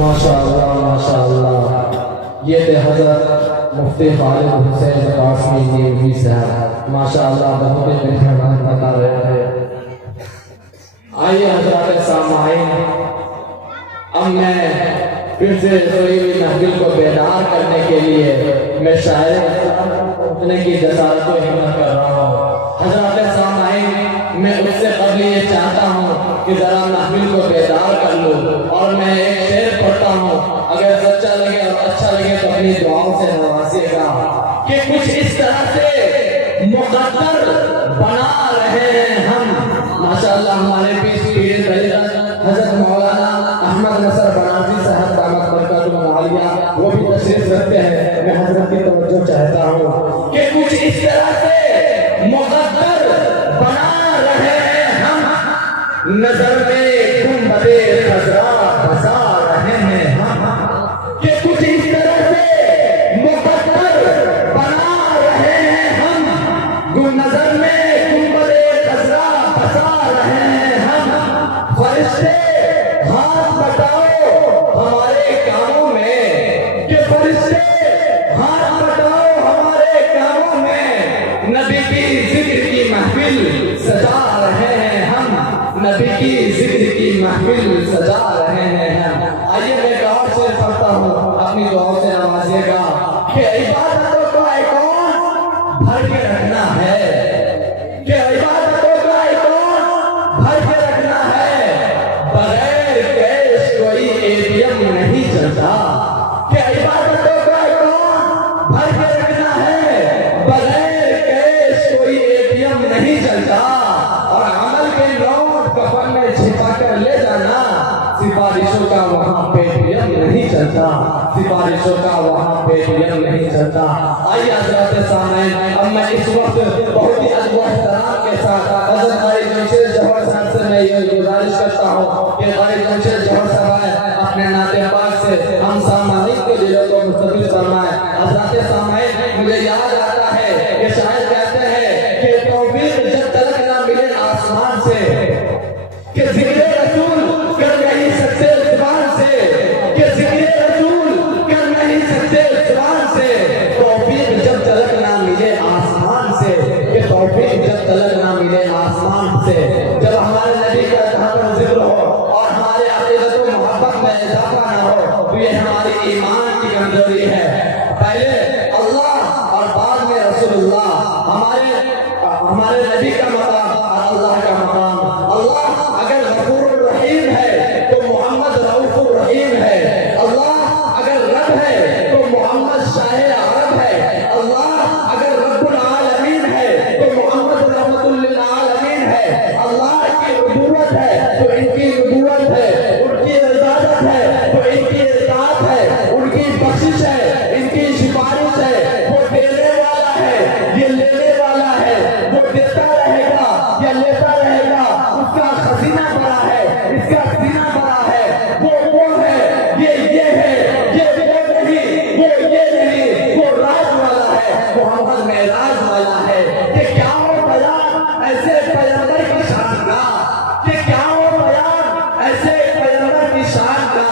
ماشاء اللہ یہ تھے حضرت مفتی خالد حسین قاسمی نیوی صاحب، ماشاء اللہ بہت ہی بہترین بتا رہے تھے۔ آئیے حضرات سامعین، اب میں پھر سے سوئی ہوئی محفل کو بیدار کرنے کے لیے میں شاعر اٹھنے کی جسارت و ہمت کر رہا ہوں۔ حضرات سامعین، میں اس سے قبل یہ چاہتا ہوں کہ ذرا محفل کو بیدار کر لوں اور میں ایک شعر پڑھتا ہوں، اگر سچا لگے اور اچھا لگے تو اپنی دعاؤں سے نوازیے گا کہ کچھ اس طرح سے مقدر بنا رہے ہیں ہم۔ ماشاءاللہ ہمارے بیچ پیر طریقت حضرت مولانا احمد نصر بنارسی صاحب دامت برکاتہ عالیہ وہ بھی تشریف رکھتے ہیں، میں حضرت کی توجہ چاہتا ہوں کہ کچھ اس طرح سے مقدر بنا رہے ہیں ہم، نظر میں گنبد خضرا بسا رہے ہیں ہم، کہ کچھ اس طرح سے مقدر بنا رہے ہیں ہم، نظر میں گنبد خضرا بسا رہے ہیں ہم۔ فرشتے ہاتھ بٹاؤ ہمارے کاموں میں، کہ فرشتے ہاتھ بٹاؤ ہمارے کاموں میں، نبی کی ذکر کی محفل سجا رہے ہیں ہم، نبی کی ذکر کی محفل سجا رہے ہیں ہم۔ آئیے میں غور سے پڑھتا ہوں، اپنی دعاؤں سے نوازیے گا کہ عبادتوں کو کون بھر کے رکھنا ہے، کہ عبادتوں کو کون بھر کے رکھنا ہے، بغیر کیش کوئی ATM نہیں چلتا، کہ عبادتوں کو کون بھر کے رکھنا ہے، بغیر کیش کوئی ATM نہیں چلتا، اور عمل کے نوٹ کفن میں چھپا کر لے جانا، سفارشوں کا وہاں PTM نہیں چلتا، سفارشوں کا وہاں PTM نہیں چلتا۔ آئیے حضرات سامعین، اب میں اس وقت بہت ہی ادب و احترام کے ساتھ حضرت قاری جمشید جوہر صاحب سے میں یہ گزارش کرتا ہوں کہ قاری جمشید جوہر صاحب اپنے نعت پاک سے ہم سامعین کے دلوں کو مستفیض فرمائیں۔ حضرات سامعین، مجھے یاد آتا ہے کہ شاعر کہتے ہیں کہ توفیق جب تلک نہ ملے آسمان سے، کہ ذکر رسول کر نہیں سکتے زبان سے، کہ ذکر رسول کر نہیں سکتے زبان سے، توفیق جب تلک نہ ملے آسمان سے، کہ توفیق جب تلک نہ ملے آسمان سے، جب ہمارے نبی کا جہاں پر ذکر ہو اور ہمارے عقیدت و محبت میں اضافہ نہ ہو تو یہ ہماری ایمان کی کمزوری ہے۔ پہلے اللہ اور بعد میں رسول اللہ، ہمارے نبی کا مقام اور اللہ کا مقام۔ اللہ اگر غفور الرحیم ہے تو محمد رؤوف الرحیم ہے، اللہ اگر رب ہے تو محمد شاہ عرب ہے، اللہ اگر رب العالمین ہے تو محمد رحمت للعالمین ہے، اللہ کی نبوت ہے تو ان کی نبوت ہے، ان کی عزت ہے تو ان کی اطاعت ہے، ان کی بخشش ہے، ان کی سفارش ہے، وہ دینے والا ہے، یہ لینے والا ہے، وہ دیتا رہے گا یا لیتا رہے گا، اس کا خزینہ بڑا ہے، اس کا سینہ بڑا ہے، وہ ہے، یہ ہے، یہ نہیں، وہ یہ نہیں، وہ راز والا ہے، محمد معراج والا ہے۔ کہ کیا ہو بیان ایسے پیغمبر کی شان کا، کہ کیا ہو بیان ایسے پیغمبر کی شان کا،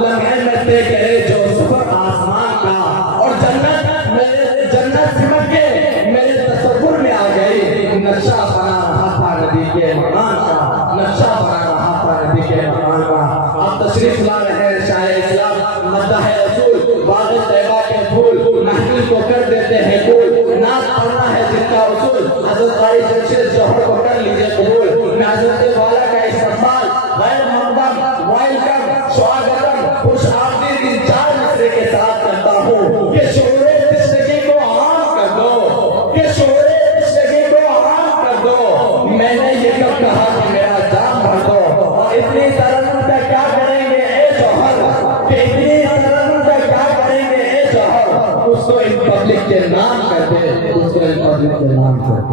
لمحے میں تے کرے جو سفر آسمان کا، اور جنت سمجھ کے میرے تصور میں آ گئی، نقشہ بنا رہا تھا نبی کے مکان کا، نقشہ بنا رہا تھا نبی کے مکان کا۔ آپ تشریف لا رہے ہیں شاہ اسلام، مداح رسول، باغ طیبہ کے پھول محفل کو کر دیتے ہیں پھول، نعت پڑھنا ہے جن کا اصول، حضرت قاری جمشید جوہر کو کر لیجئے قبول۔ میں حضرت والا کا استقبال غیر مقدم، ویلکم، سواگتم، خوش آمدید ان چار مصرے کے ساتھ کرتا ہوں کہ شعور تشنگی کو عام کر دو، کہ شعور تشنگی کو عام کر دو، میں نے یہ کب کہا کہ میرا جام بھر دو، اور اتنی ترنم کا کیا کریں گے اے جوہر، کہ اتنی ترنم کا کیا کریں گے اے جوہر، اس کو ان پبلک کے نام کر دے، اس کو ان پبلک کے نام کر دے۔